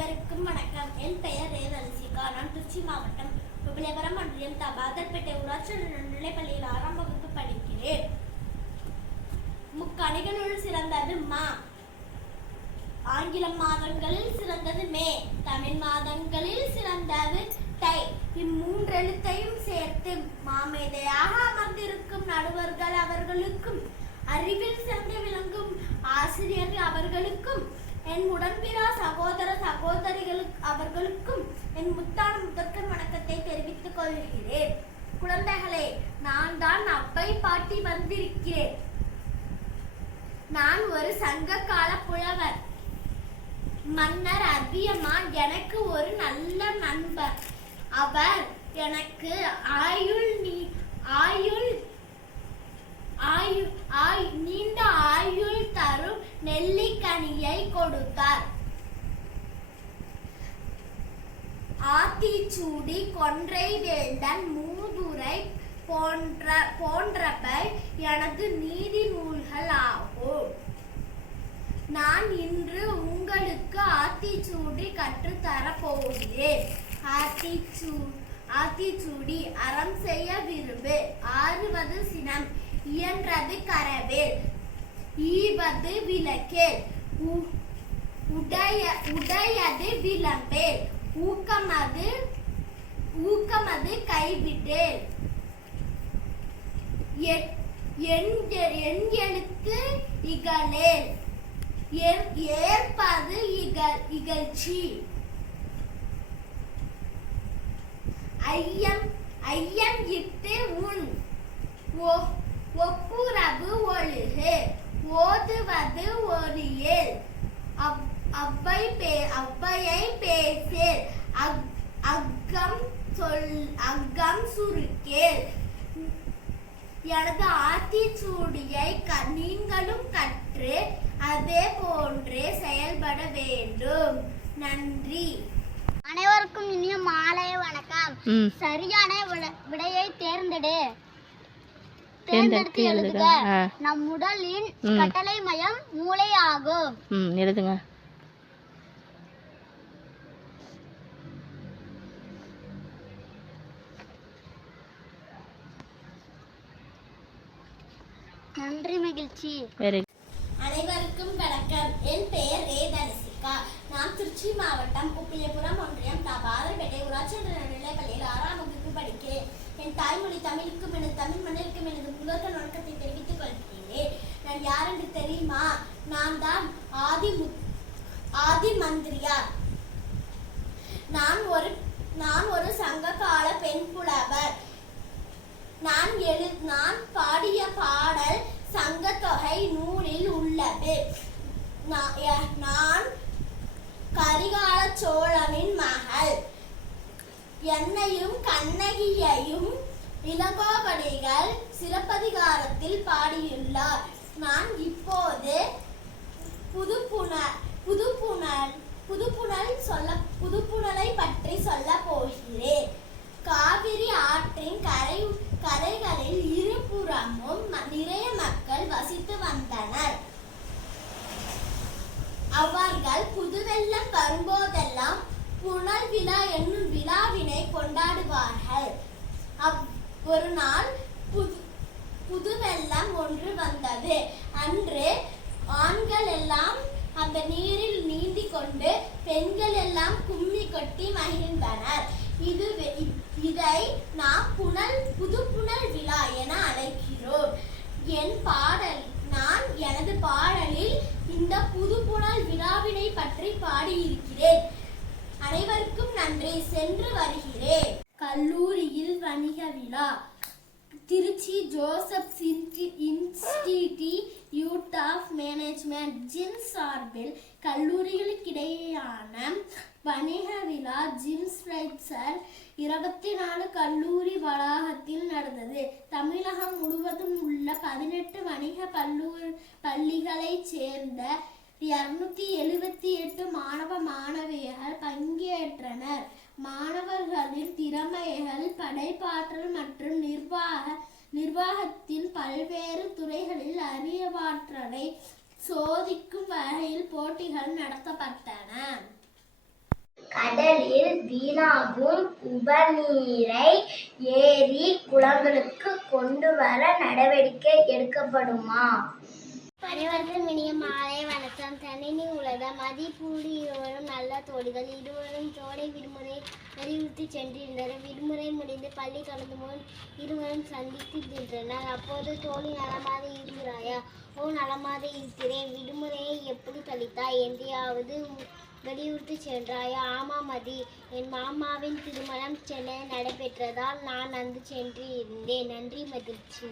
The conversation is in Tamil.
அனைவருக்கும் வணக்கம். என் பெயர் ரேதலிசிகா. நான் திருச்சி மாவட்டம் உபிலியபுரம் ஒன்றியம் தபாதர்பேட்டை ஊராட்சி நிலைப்பள்ளியில் 6ஆம் வகுப்பு படிக்கிறேன். முக்கணிகளுள் சிறந்தது மா. ஆங்கில மாதங்களில் சிறந்தது மே. தமிழ் மாதங்களில் சிறந்தது தை. இம்மூன்றெழுத்தையும் சேர்த்து மாமேதையாக அமர்ந்திருக்கும் நடுவர்கள் அவர்களுக்கும், அறிவில் சிறந்து விளங்கும் ஆசிரியர்கள் அவர்களுக்கும், என் உடன்பிறா சகோதர சகோதரிகளுக்கு அவர்களுக்கும் என் முத்தான முதற்கண் வணக்கத்தை தெரிவித்துக் கொள்கிறேன். குழந்தைகளே, நான் தான் அப்பை பாட்டி வந்திருக்கிறேன். நான் ஒரு சங்க கால புலவர். மன்னர் அதியமான் எனக்கு ஒரு நல்ல நண்பர். அவர் எனக்கு நீண்ட ஆயுள் தரும் நெல்லிக்கனியை கொடுத்தார். ஆத்திச்சூடி, கொன்றை வேந்தன், மூதுரை போன்றவை எனது நீதி நூல்கள் ஆகும். நான் இன்று உங்களுக்கு ஆத்திச்சூடி கற்றுத்தரப் போகிறேன். ஆத்திச்சூடி: அறம் செய்ய விரும்பு, ஆறுவது சினம், இயன்றது கரவேல், ஈவது விளக்கேல், உடையது விளம்பேல், ஊக்கமது கைவிடேல், என் எழுத்து இகழேல், ஏற்பது இகழ்ச்சி, ஐயம் இட்டு உண், ஒப்புரவு ஒழுகு, ஓதுவது ஒரியேல், அவ்வையை பேசேல், அகம் சுருக்கேல். எனது ஆத்திச்சூடியை நீங்களும் கற்று அதே போன்றே செயல்பட வேண்டும். நன்றி. அனைவருக்கும் இனிய மாலை வணக்கம். சரியான விடையை தேர்ந்தெடுத்து எழுதுக. நம் உடலின் கட்டளை மையம் மூளை ஆகும். எழுதுங்க. நன்றி, மகிழ்ச்சி. அனைவருக்கும் வணக்கம். என் பெயர் ரேதலிசிகா. நான் திருச்சி மாவட்டம் உப்பிலியபுரம் ஒன்றியம் தபாதர்பேட்டை ஊராட்சி நிலைப்பள்ளியில் 6ஆம் வகுப்பு படிக்கிறேன். என் தாய்மொழி தமிழுக்கும் எனது தமிழ் மண்ணிற்கும் எனது முதற்கண் வணக்கத்தை தெரிவித்துக் கொள்கிறேன். நான் யார் என்று தெரியுமா? நான் தான் ஆதி மந்திரியார். நான் ஒரு சங்ககால பெண் புலவர். நான் பாடிய பாடல் சங்கத்தொகை நூலில் உள்ளது. நான் கரிகால சோழனின் மகள். என்னையும் கண்ணகியையும் இளங்கோவடிகள் சிலப்பதிகாரத்தில் பாடியுள்ளார். நான் இப்போது புதுப்புணலை பற்றி சொல்ல போகிறேன். காவிரி ஆற்றின் கரைகளில் இருபுறமும் நிறைய மக்கள் வசித்து வந்தனர். அவர்கள் புதுவெள்ளம் வரும்போதெல்லாம் புனல் விழா என்னும் விழாவினை கொண்டாடுவார்கள். ஒரு நாள் புதுவெள்ளம் ஒன்று வந்தது. அன்று ஆண்கள் எல்லாம் அந்த நீரில் நீந்தி கொண்டு பெண்கள் எல்லாம் கும்மி கொட்டி மகிழ்ந்தனர். இதை நாம் புதுப்புணல் விழா என அழைக்கிறோம். நான் எனது பாடலில் இந்த புதுப்புணல் விழாவினை பற்றி பாடியிருக்கிறேன். அனைவருக்கும் நன்றி. சென்று வருகிறேன். கல்லூரியில் வணிக விழா. Tiruchi Joseph institute of management JIMS சார்பில் கல்லூரிகளுக்கிடையேயான வணிக விழா ஜிம்ஸ் ரைட்ஸர் 24 கல்லூரி வளாகத்தில் நடந்தது. தமிழகம் முழுவதும் உள்ள 18 வணிக பள்ளிகளைச் சேர்ந்த 278 மாணவ மாணவியர்கள் பங்கேற்றனர். மாணவர்களின் திறமைகள், படைப்பாற்றல் மற்றும் நிர்வாகத்தின் பல்வேறு துறைகளில் அறிவாற்றலை சோதிக்கும் வகையில் போட்டிகள் நடத்தப்பட்டன. கடலில் வீணாகும் உபநீரை ஏரி குளங்களுக்கு கொண்டு வர நடவடிக்கை எடுக்கப்படுமா? அனைவருக்கும் இனிய மாலை வணக்கம். கணினி உலகம் மதிப்பூடி இருவரும் நல்ல தோழிகள். இருவரும் கோடை விடுமுறை அறிவுறுத்தி சென்றிருந்தனர். விடுமுறை முடிந்து பள்ளி தொடங்கும் முன் இருவரும் சந்தித்திருக்கின்றனர். அப்போது தோழி நலமாக இருக்கிறாயா? ஓ, நலமாக இருக்கிறேன். விடுமுறையை எப்படி கழித்தாய்? என்றையாவது வெளியூர்த்து சென்றாயா? ஆமாம் மதி, என் மாமாவின் திருமணம் சென்னை நடைபெற்றதால் நான் அங்கு சென்று இருந்தேன். நன்றி மகிழ்ச்சி.